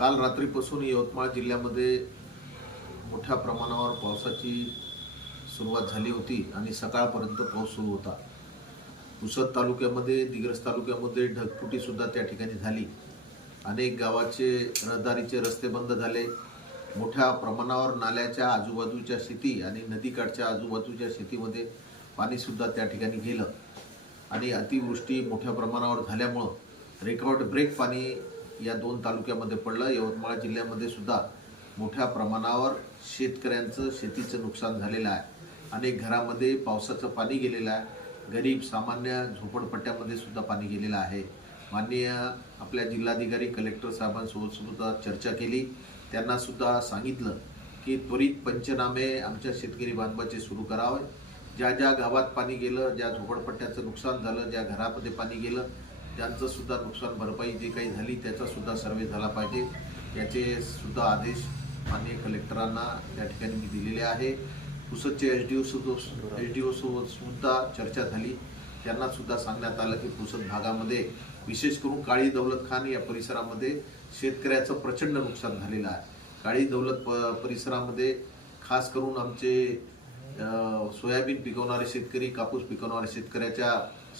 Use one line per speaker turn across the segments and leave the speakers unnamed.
काल रात्रीपासून यवतमाळ जिल्ह्यामध्ये मोठ्या प्रमाणावर पावसाची सुरुवात झाली होती आणि सकाळपर्यंत पाऊस सुरू होता. पुसद तालुक्यामध्ये दिग्रस तालुक्यामध्ये ढगफुटीसुद्धा त्या ठिकाणी झाली. अनेक गावाचे रहदारीचे रस्ते बंद झाले. मोठ्या प्रमाणावर नाल्याच्या आजूबाजूच्या शेती आणि नदीकाठच्या आजूबाजूच्या शेतीमध्ये पाणीसुद्धा त्या ठिकाणी गेलं. आणि अतिवृष्टी मोठ्या प्रमाणावर झाल्यामुळं रेकॉर्ड ब्रेक पाणी या दोन तालुक्यामध्ये पडलं. यवतमाळ जिल्ह्यामध्ये सुद्धा मोठ्या प्रमाणावर शेतकऱ्यांचं शेतीचं नुकसान झालेलं आहे. अनेक घरामध्ये पावसाचं पाणी गेलेलं आहे. गरीब सामान्य झोपडपट्ट्यामध्ये सुद्धा पाणी गेलेलं आहे. माननीय आपल्या जिल्हाधिकारी कलेक्टर साहेबांसोबत सुद्धा चर्चा केली. त्यांना सुद्धा सांगितलं की त्वरित पंचनामे आमच्या शेतकरी बांधवाचे सुरू करावे. ज्या ज्या गावात पाणी गेलं ज्या झोपडपट्ट्याचं नुकसान झालं ज्या घरामध्ये पाणी गेलं त्यांचं सुद्धा नुकसान भरपाई जे काही झाली त्याचा सुद्धा सर्वे झाला पाहिजे. याचे सुद्धा आदेश माननीय कलेक्टरांना त्या ठिकाणी मी दिलेले आहे. पुसदचे H D O H D O सुद्धा चर्चा झाली. त्यांना सुद्धा सांगण्यात आलं की पुसद भागामध्ये विशेष करून काळी दौलत खान या परिसरामध्ये शेतकऱ्याचं प्रचंड नुकसान झालेलं आहे. काळी दौलत प परिसरामध्ये खास करून आमचे सोयाबीन पिकवणारे शेतकरी कापूस पिकवणारे शेतकऱ्याच्या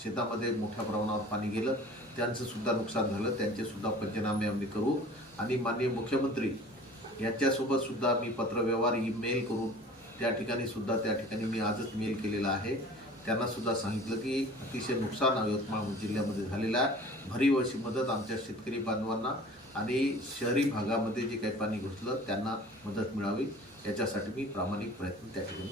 शेतामध्ये मोठ्या प्रमाणावर पाणी गेलं. त्यांचं सुद्धा नुकसान झालं. त्यांचे सुद्धा पंचनामे आम्ही करू. आणि माननीय मुख्यमंत्री यांच्यासोबत सुद्धा मी पत्रव्यवहार ईमेल करून त्या ठिकाणी सुद्धा त्या ठिकाणी मी आजच मेल केलेला आहे. त्यांना सुद्धा सांगितलं की अतिशय नुकसान यवतमाळ जिल्ह्यामध्ये झालेलं आहे. भरीव अशी मदत आमच्या शेतकरी बांधवांना आणि शहरी भागामध्ये जे काही पाणी घुसलं त्यांना मदत मिळावी. याच्यासाठी मी प्रामाणिक प्रयत्न त्या ठिकाणी